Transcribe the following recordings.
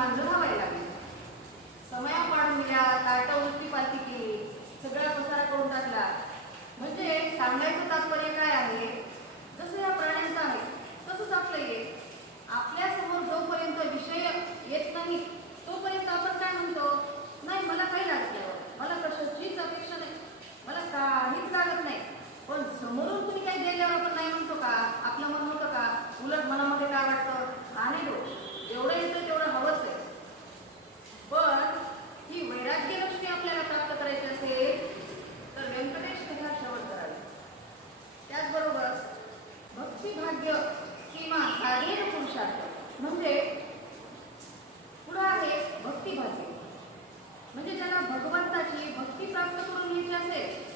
मांजर व्हायला लागली. समया पाडून दिल्या ताट उलटी पालती केली. सगळा पसारा करून टाकला. म्हणजे सांगण्याचं तात्पर्य काय आहे? जसं या प्राण्यांचं आहे तसंच आपलं आहे. आपल्यासमोर जोपर्यंत विषय येत नाही तोपर्यंत आपण काय म्हणतो? नाही मला काही लागत नाही. मला कशाचीच अपेक्षा नाही. मला काहीच लागत नाही. पण समोरून तुम्ही काही दिल्यावर आपण नाही म्हणतो का? आपलं मन होतं का? उलट मनामध्ये काय वाटतं? आणि नाही डो एवढं म्हणजे पुढं आहे भक्ती भाषे म्हणजे ज्यांना भगवंताची भक्ती प्राप्त करून घ्यायची असेल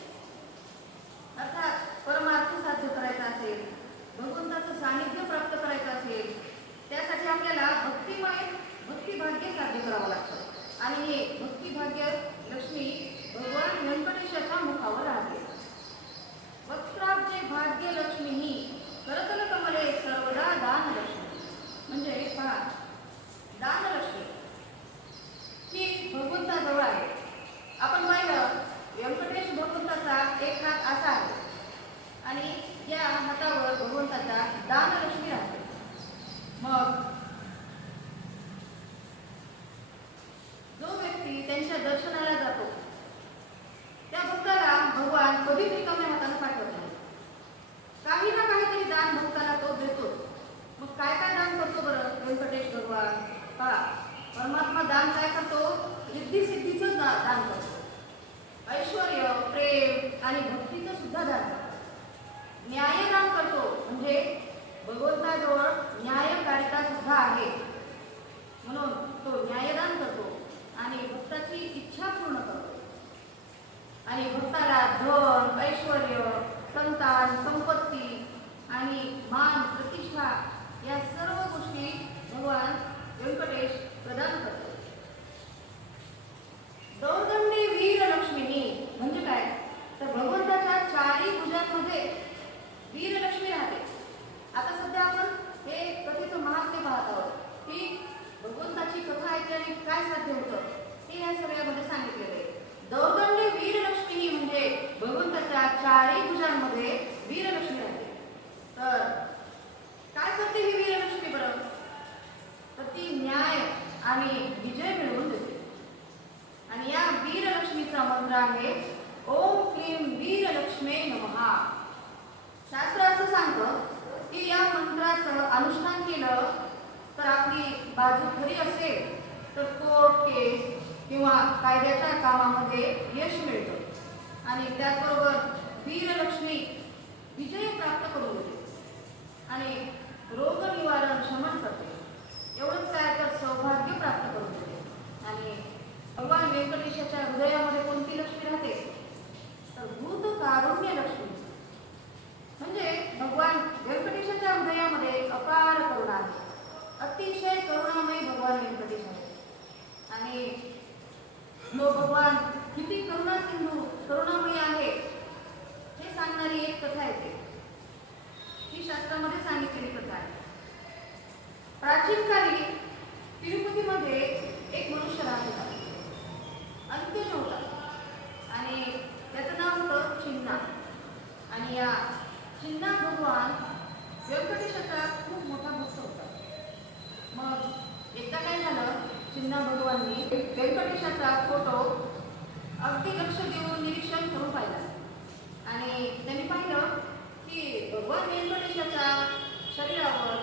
शरीरावर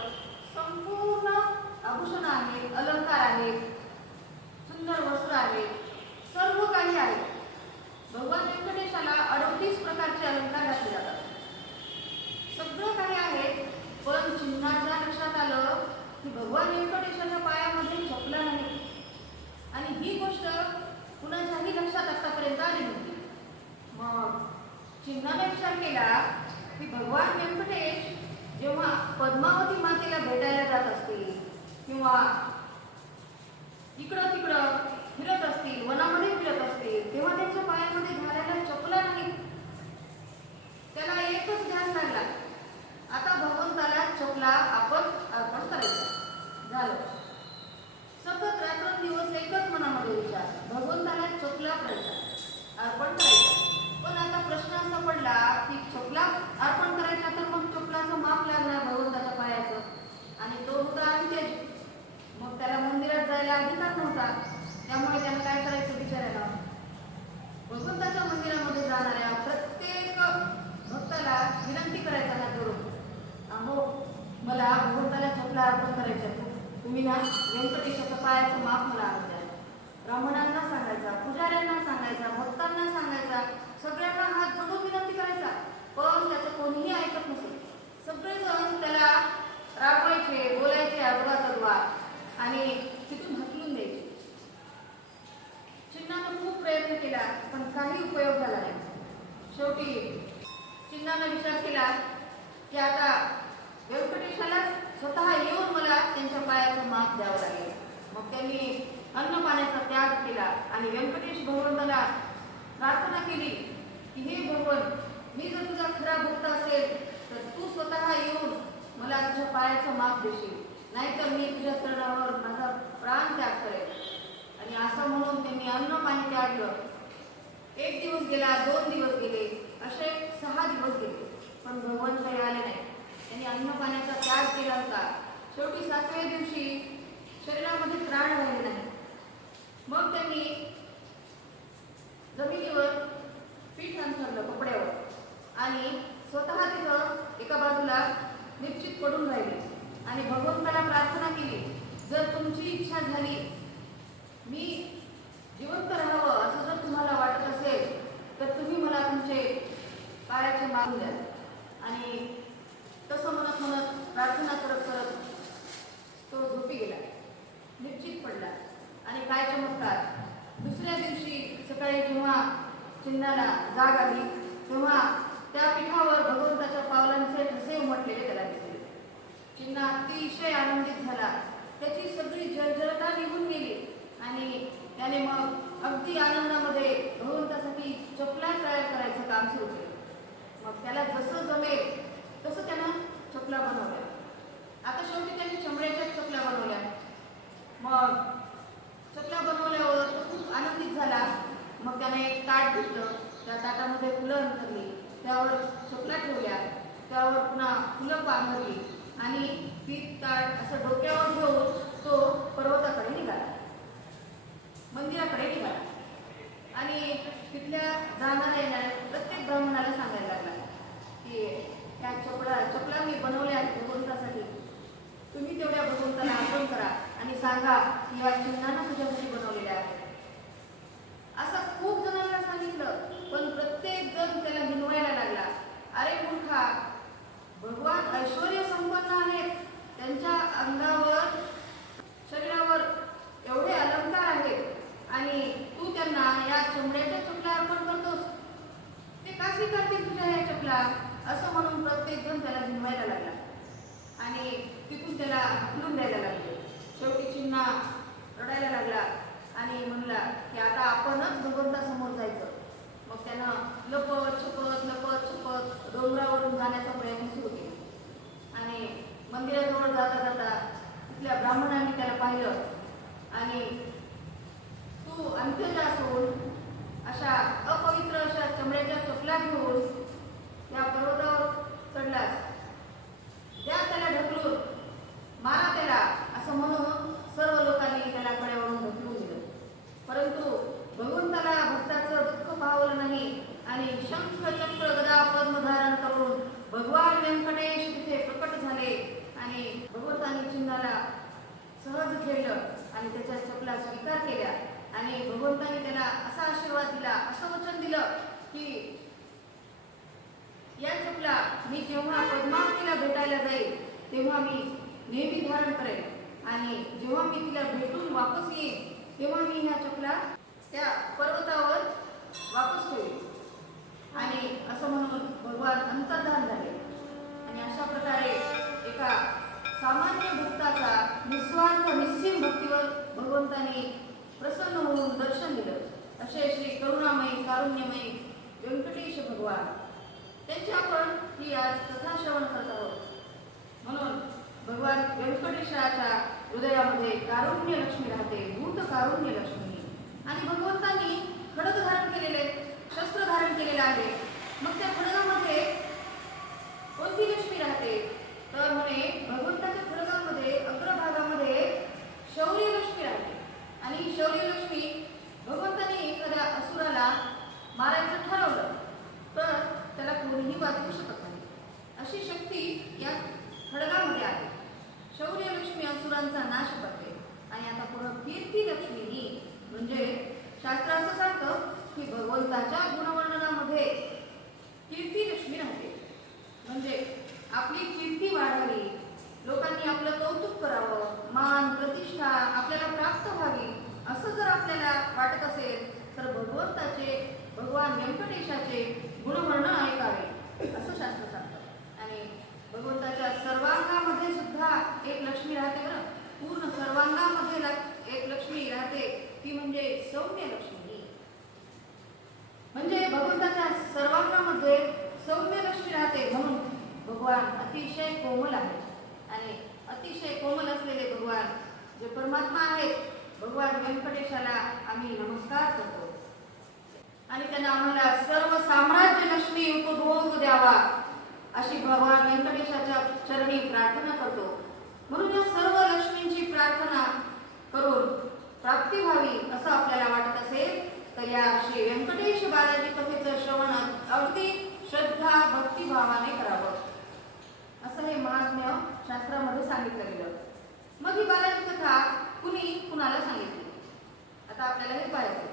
संपूर्ण आभूषण आहे अलंकार आहे सुंदर वस्त्र आहे सर्व काही आहे. भगवान व्यंकटेशाला अडतीस प्रकारचे अलंकार घातले जातात. सगळं काही आहे पण चिन्हाच्या लक्षात आलं की भगवान व्यंकटेशाच्या पायामध्ये झोपला नाही. आणि ही गोष्ट कुणाच्याही लक्षात आतापर्यंत आली नव्हती. मग चिन्हाने विचार केला की भगवान व्यंकटेश जेव्हा पद्मावती मातेला भेटायला जात असतील किंवा इकडं तिकडं फिरत असतील वनामध्ये फिरत असतील तेव्हा त्यांच्या पायामध्ये घालायला चपला नाही. त्याला एकच ध्यास लागला. आता भगवंताला चपला आपण अर्पण करायचा. झालं. सतत रात्रंदिवस एकच मनामध्ये विचार. भगवंताला चपला करायचा. अर्पण करायचा. त्याला मंदिरात जायला अधिकार नव्हता. त्यामुळे त्यानं काय करायचं विचारायला भगवंताच्या मंदिरामध्ये जाणाऱ्या प्रत्येक भक्ताला विनंती करायचा हात जोडून अहो मला भगवंताला चपला अर्पण करायच्या तुम्ही ना व्यंकटेशाच्या पायाचं माप मला द्या ब्राह्मणांना सांगायचा पुजाऱ्यांना सांगायचा भक्तांना सांगायचा सगळ्यांना हात जोडून विनंती करायचा. पण त्याचं कोणीही ऐकत नसेल सगळेजण त्याला रागवायचे बोलायचे अडवा आणि तिथून हकलून द्यायचे. चिन्हानं खूप प्रयत्न केला पण काही उपयोग झाला नाही. शेवटी चिन्हानं विचार केला की आता व्यंकटेशाला स्वतः येऊन मला त्यांच्या पायाचं माप द्यावं लागेल. मग त्यांनी अन्न पाण्याचा त्याग केला आणि व्यंकटेश भगवंताला प्रार्थना केली की हे भगवन मी जर तुझा खरा भक्त असेल तर तू स्वतः येऊन मला तुझ्या पायाचं माप देशील. नाहीतर मी तुझ्या चरणावर माझा प्राण त्याग करेल आणि असं म्हणून त्यांनी अन्न पाणी त्यागलं. एक दिवस गेला दोन दिवस गेले असे सहा दिवस गेले. पण भगवान काही आले नाही. त्यांनी अन्न पाण्याचा त्याग केला होता. शेवटी सातव्या दिवशी शरीरामध्ये प्राण राहिले नाही. मग त्यांनी जमिनीवर पीठ अंतरलं कपड्यावर. आणि स्वतः तिथं एका बाजूला निश्चित पडून राहिले. आणि भगवंताला प्रार्थना केली जर तुमची इच्छा झाली मी जिवंत राहावं असं जर तुम्हाला वाटत असेल तर तुम्ही मला तुमचे पायाचे मागून द्या आणि तसं म्हणत म्हणत प्रार्थना करत करत तो झोपी गेला निश्चित पडला आणि काय चमत्कार दुसऱ्या दिवशी सकाळी जेव्हा चिन्हाला जाग आली तेव्हा त्या पीठावर भगवंताच्या पावलांचे ठसे उमटलेले त्याला दिसले चिन्ह अतिशय आनंदित झाला त्याची सगळी जर्जरता निघून गेली आणि त्याने मग अगदी आनंदामध्ये भगवंतासाठी चपला तयार करायचं काम सुरू केलं मग त्याला जसं जमेल तसं त्यानं चपला बनवल्या आता शेवटी त्यांनी चमड्याच्या चपला बनवल्या मग चपला बनवल्यावर तो खूप आनंदित झाला मग त्याने एक ताट घेतलं हातामध्ये फुलं अंतरली त्यावर चपला ठेवल्या त्यावर पुन्हा फुलं पांघरली आणि ती ताट असं डोक्यावर घेऊन तो पर्वताकडे निघाला. मंदिराकडे निघाला. आणि तिथल्या ब्राह्मणा येणार प्रत्येक ब्राह्मणाला सांगायला लागला की त्या चपला चपला मी बनवल्या आहेत भगवंतासाठी. तुम्ही तेवढ्या भगवंताला आठवण करा आणि सांगा की या चिन्हानं तुझ्या मुली असं खूप जणांना सांगितलं पण प्रत्येक जण त्याला भिनवायला लागला. अरे मूर्खा भगवान ऐश्वर संपन्न आहेत. त्यांच्या अंगावर शरीरावर एवढे अलंकार आहेत आणि तू त्यांना या चमड्याच्या चपला अर्पण करतोस. ते का स्वीकारतील तुझ्या या चपला? असं म्हणून प्रत्येक जण त्याला भिनवायला लागला. आणि तिथून त्याला हकलून द्यायला लागले. शेवटी चिन्हा रडायला लागला. आणि म्हणला की आता आपणच भगवंतासमोर जायचं. मग त्यानं लपत छपत लपत छपत डोंगरावरून जाण्याचा प्रयत्न सुरू केला. आणि मंदिराजवळ जाता जाता तिथल्या ब्राह्मणांनी त्याला पाहिलं. आणि तू अंत्यज असून अशा अपवित्र अशा चमड्याच्या चपला घेऊन त्या पर्वतावर चढलास. द्या त्याला ढकलून. मारा त्याला. असं म्हणून सर्व लोकांनी त्याला कड्यावरून परंतु भगवंताला भक्ताचं दुःख पावलं नाही आणि शंख चक्र गदा पद्म धारण करून भगवान व्यंकटेश तिथे प्रकट झाले आणि भगवंतानी चिन्हाला सहज खेळलं आणि त्याच्या चपला स्वीकार केल्या. आणि भगवंतानी त्याला असा आशीर्वाद दिला असं वचन दिलं की या चपला मी जेव्हा पद्मावतीला भेटायला जाईल तेव्हा मी नेहमी धारण करेन. आणि जेव्हा मी तिला भेटून वापस येईन तेव्हा मी ह्या चपला त्या पर्वतावर वापस ठेवली. आणि असं म्हणून भगवान अंतर्धान झाले. आणि अशा प्रकारे एका सामान्य भक्ताचा निस्वार्थ निश्चिम भक्तीवर भगवंताने प्रसन्न होऊन दर्शन दिलं. असे श्री करुणामयी कारुण्यमयी व्यंकटेश भगवान. त्यांची आपण ही आज कथा श्रवण करत आहोत. म्हणून भगवान व्यंकटेशाच्या हृदयामध्ये कारुण्य लक्ष्मी राहते भूत कारुण्य लक्ष्मी आणि भगवंतांनी खडक धारण केलेले सौम्यलक्ष्मी. म्हणजे भगवंताच्या सर्वांगामध्ये सौम्यलक्ष्मी राहते म्हणून भगवान अतिशय कोमल आहे आणि अतिशय कोमल असलेले भगवान जे परमात्मा आहेत भगवान व्यंकटेशाला आम्ही नमस्कार करतो. आणि त्यांना आम्हाला सर्व साम्राज्य लक्ष्मी उपभोग द्यावा अशी भगवान व्यंकटेशाच्या चरणी प्रार्थना करतो. म्हणून या सर्व लक्ष्मींची प्रार्थना करून प्राप्ती व्हावी असं आपल्याला वाटत असेल तर या श्री व्यंकटेश बालाजी कथेचं श्रवण अगदी श्रद्धा भक्तिभावाने करावं. असं हे महात्म्य शास्त्रामध्ये सांगितलेलं. गेलं मग ही बालाजी कथा कुणी कुणाला सांगितली? आता आपल्याला हे पाहिजे